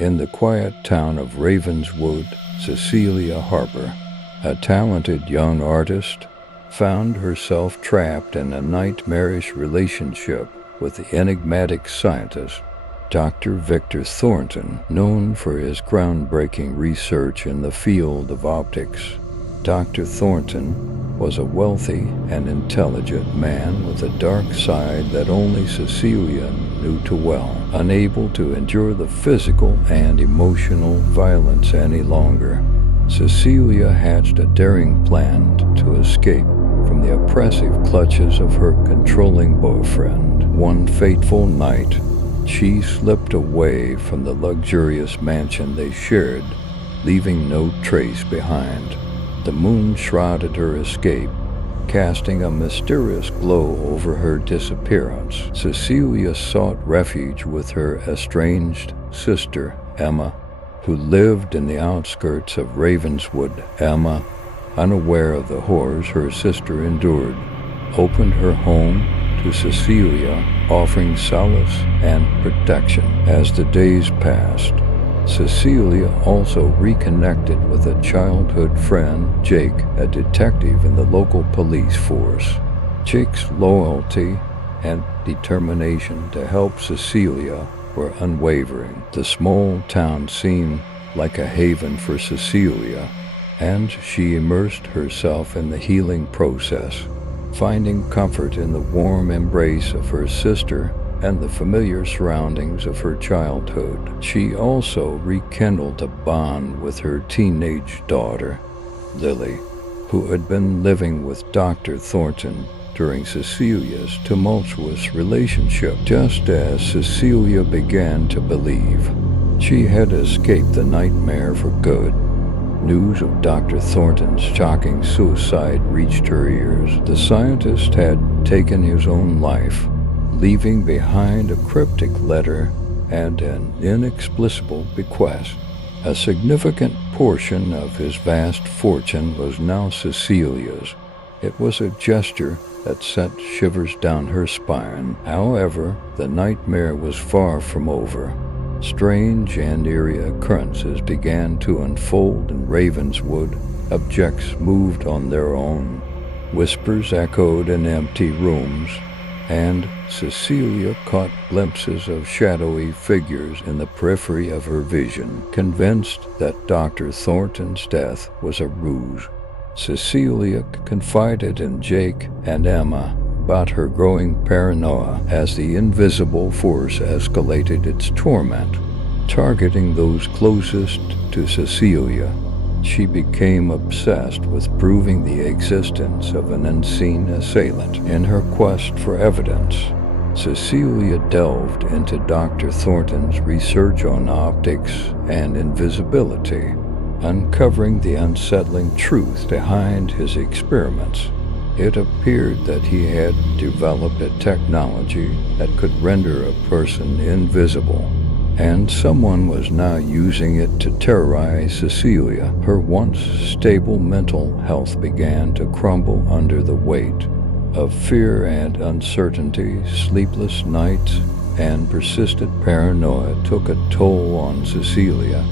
In the quiet town of Ravenswood, Cecilia Harper, a talented young artist, found herself trapped in a nightmarish relationship with the enigmatic scientist, Dr. Victor Thornton, known for his groundbreaking research in the field of optics. Dr. Thornton was a wealthy and intelligent man with a dark side that only Cecilia knew too well, unable to endure the physical and emotional violence any longer. Cecilia hatched a daring plan to escape from the oppressive clutches of her controlling boyfriend. One fateful night, she slipped away from the luxurious mansion they shared, leaving no trace behind. The moon shrouded her escape, casting a mysterious glow over her disappearance. Cecilia sought refuge with her estranged sister, Emma, who lived in the outskirts of Ravenswood. Emma, unaware of the horrors her sister endured, opened her home to Cecilia, offering solace and protection. As the days passed, Cecilia also reconnected with a childhood friend, Jake, a detective in the local police force. Jake's loyalty and determination to help Cecilia were unwavering. The small town seemed like a haven for Cecilia, and she immersed herself in the healing process, finding comfort in the warm embrace of her sister and the familiar surroundings of her childhood. She also rekindled a bond with her teenage daughter, Lily, who had been living with Dr. Thornton during Cecilia's tumultuous relationship. Just as Cecilia began to believe she had escaped the nightmare for good, news of Dr. Thornton's shocking suicide reached her ears. The scientist had taken his own life, leaving behind a cryptic letter and an inexplicable bequest. A significant portion of his vast fortune was now Cecilia's. It was a gesture that sent shivers down her spine. However, the nightmare was far from over. Strange and eerie occurrences began to unfold in Ravenswood. Objects moved on their own. Whispers echoed in empty rooms, and Cecilia caught glimpses of shadowy figures in the periphery of her vision. Convinced that Dr. Thornton's death was a ruse, Cecilia confided in Jake and Emma about her growing paranoia as the invisible force escalated its torment, targeting those closest to Cecilia. She became obsessed with proving the existence of an unseen assailant. In her quest for evidence, Cecilia delved into Dr. Thornton's research on optics and invisibility, uncovering the unsettling truth behind his experiments. It appeared that he had developed a technology that could render a person invisible, and someone was now using it to terrorize Cecilia. Her once stable mental health began to crumble under the weight of fear and uncertainty. Sleepless nights and persistent paranoia took a toll on Cecilia,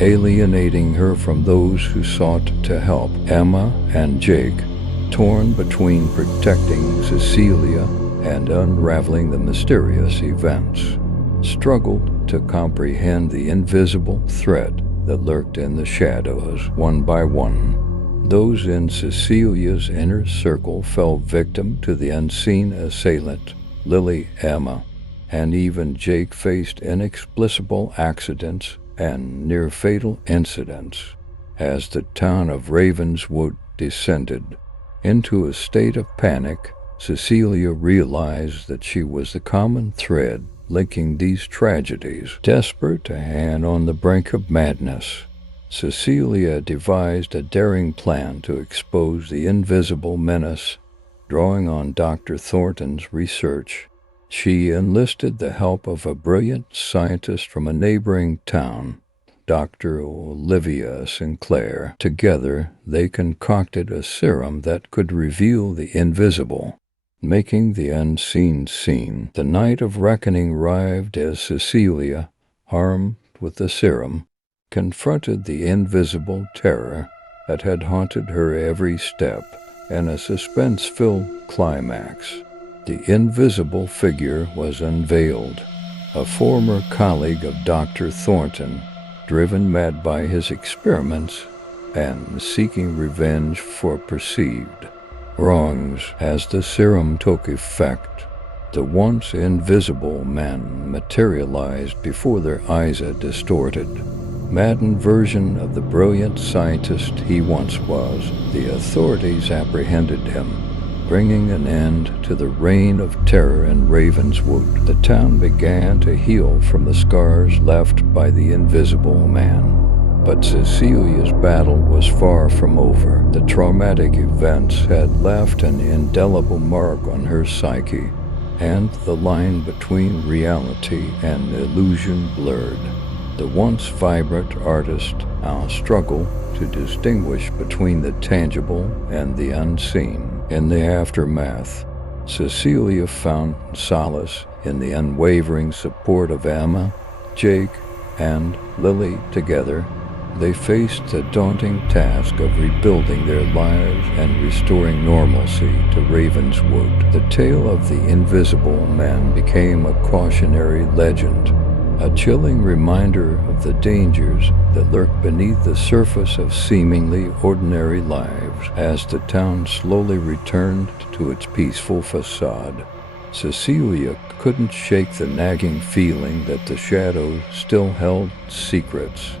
alienating her from those who sought to help. Emma and Jake, torn between protecting Cecilia and unraveling the mysterious events, struggled to comprehend the invisible threat that lurked in the shadows. One by one, those in Cecilia's inner circle fell victim to the unseen assailant. Lily, Emma, and even Jake faced inexplicable accidents and near-fatal incidents as the town of Ravenswood descended into a state of panic. Cecilia realized that she was the common thread linking these tragedies. Desperate and on the brink of madness, Cecilia devised a daring plan to expose the invisible menace. Drawing on Dr. Thornton's research, she enlisted the help of a brilliant scientist from a neighboring town, Dr. Olivia Sinclair. Together, they concocted a serum that could reveal the invisible, making the unseen seen. The night of reckoning arrived as Cecilia, armed with the serum, confronted the invisible terror that had haunted her every step. In a suspense-filled climax, the invisible figure was unveiled, a former colleague of Dr. Thornton, driven mad by his experiments and seeking revenge for perceived wrongs. As the serum took effect, the once invisible man materialized before their eyes, a distorted, maddened version of the brilliant scientist he once was. The authorities apprehended him, bringing an end to the reign of terror in Ravenswood. The town began to heal from the scars left by the invisible man. But Cecilia's battle was far from over. The traumatic events had left an indelible mark on her psyche, and the line between reality and illusion blurred. The once vibrant artist now struggled to distinguish between the tangible and the unseen. In the aftermath, Cecilia found solace in the unwavering support of Emma, Jake, and Lily. Together, they faced the daunting task of rebuilding their lives and restoring normalcy to Ravenswood. The tale of the invisible man became a cautionary legend, a chilling reminder of the dangers that lurk beneath the surface of seemingly ordinary lives. As the town slowly returned to its peaceful facade, Cecilia couldn't shake the nagging feeling that the shadows still held secrets,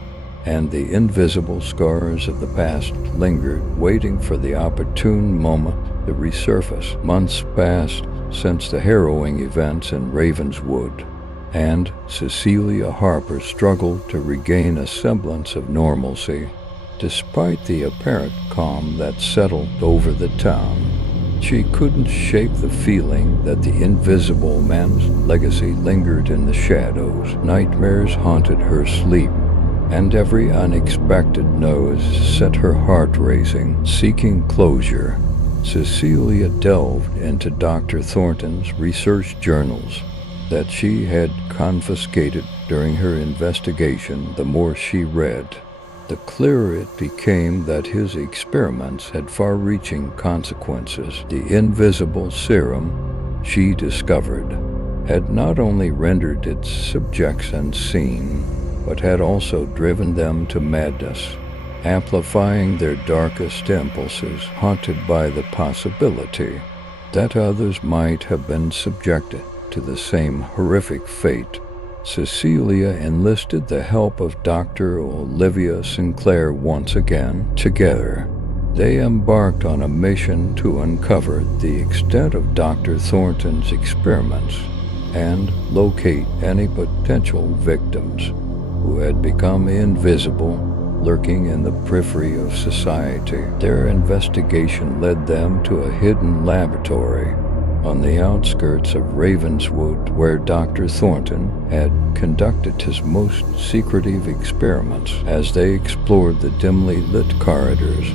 and the invisible scars of the past lingered, waiting for the opportune moment to resurface. Months passed since the harrowing events in Ravenswood, and Cecilia Harper struggled to regain a semblance of normalcy. Despite the apparent calm that settled over the town, she couldn't shake the feeling that the invisible man's legacy lingered in the shadows. Nightmares haunted her sleep, and every unexpected noise set her heart racing. Seeking closure, Cecilia delved into Dr. Thornton's research journals that she had confiscated during her investigation. The more she read, the clearer it became that his experiments had far-reaching consequences. The invisible serum, she discovered, had not only rendered its subjects unseen, but had also driven them to madness, amplifying their darkest impulses. Haunted by the possibility that others might have been subjected to the same horrific fate, Cecilia enlisted the help of Dr. Olivia Sinclair once again. Together, they embarked on a mission to uncover the extent of Dr. Thornton's experiments and locate any potential victims who had become invisible, lurking in the periphery of society. Their investigation led them to a hidden laboratory on the outskirts of Ravenswood, where Dr. Thornton had conducted his most secretive experiments. As they explored the dimly lit corridors,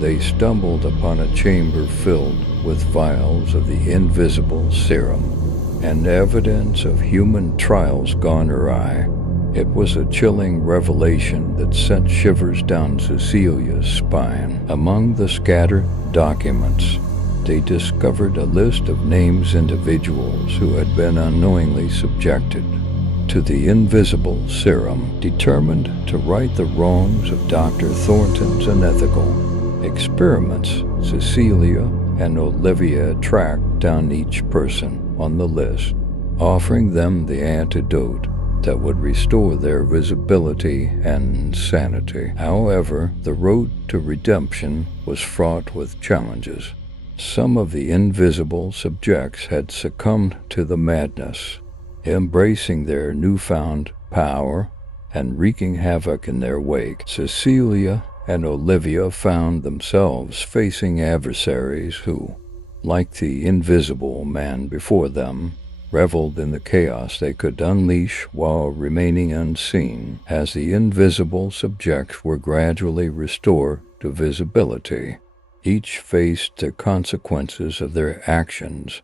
they stumbled upon a chamber filled with vials of the invisible serum and evidence of human trials gone awry. It was a chilling revelation that sent shivers down Cecilia's spine. Among the scattered documents, they discovered a list of names individuals who had been unknowingly subjected to the invisible serum. Determined to right the wrongs of Dr. Thornton's unethical experiments, Cecilia and Olivia tracked down each person on the list, offering them the antidote that would restore their visibility and sanity. However, the road to redemption was fraught with challenges. Some of the invisible subjects had succumbed to the madness, embracing their newfound power and wreaking havoc in their wake. Cecilia and Olivia found themselves facing adversaries who, like the invisible man before them, reveled in the chaos they could unleash while remaining unseen. As the invisible subjects were gradually restored to visibility, each faced the consequences of their actions.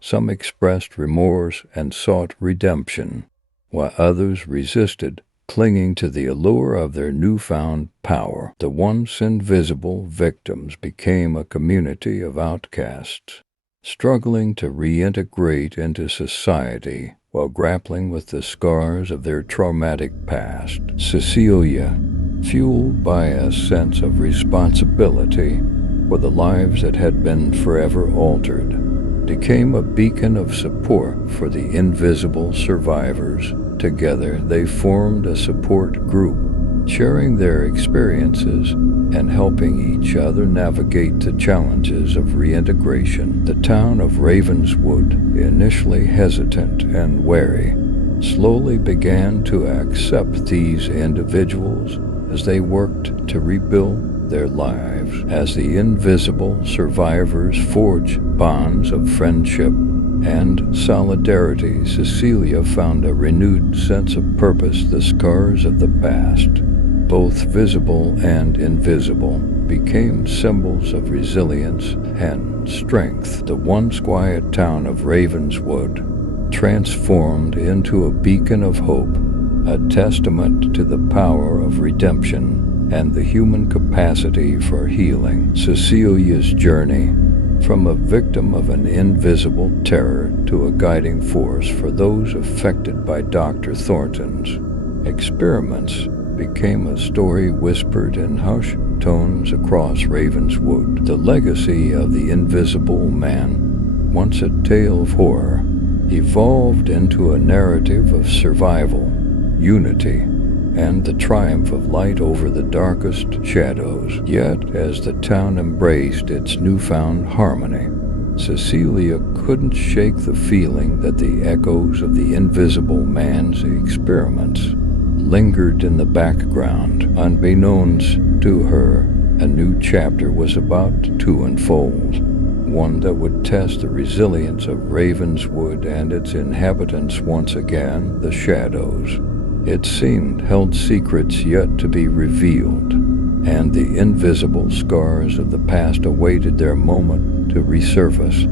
Some expressed remorse and sought redemption, while others resisted clinging to the allure of their newfound power. The once invisible victims became a community of outcasts, struggling to reintegrate into society while grappling with the scars of their traumatic past. Cecilia, fueled by a sense of responsibility for the lives that had been forever altered, became a beacon of support for the invisible survivors. Together, they formed a support group, sharing their experiences and helping each other navigate the challenges of reintegration. The town of Ravenswood, initially hesitant and wary, slowly began to accept these individuals as they worked to rebuild their lives. As the invisible survivors forged bonds of friendship and solidarity, Cecilia found a renewed sense of purpose. The scars of the past, both visible and invisible, became symbols of resilience and strength. The once quiet town of Ravenswood transformed into a beacon of hope, a testament to the power of redemption and the human capacity for healing. Cecilia's journey from a victim of an invisible terror to a guiding force for those affected by Dr. Thornton's experiments became a story whispered in hushed tones across Ravenswood. The legacy of the Invisible Man, once a tale of horror, evolved into a narrative of survival, unity, and the triumph of light over the darkest shadows. Yet, as the town embraced its newfound harmony, Cecilia couldn't shake the feeling that the echoes of the Invisible Man's experiments lingered in the background. Unbeknownst to her, a new chapter was about to unfold, one that would test the resilience of Ravenswood and its inhabitants. Once again, the shadows, it seemed, held secrets yet to be revealed, and the invisible scars of the past awaited their moment to resurface.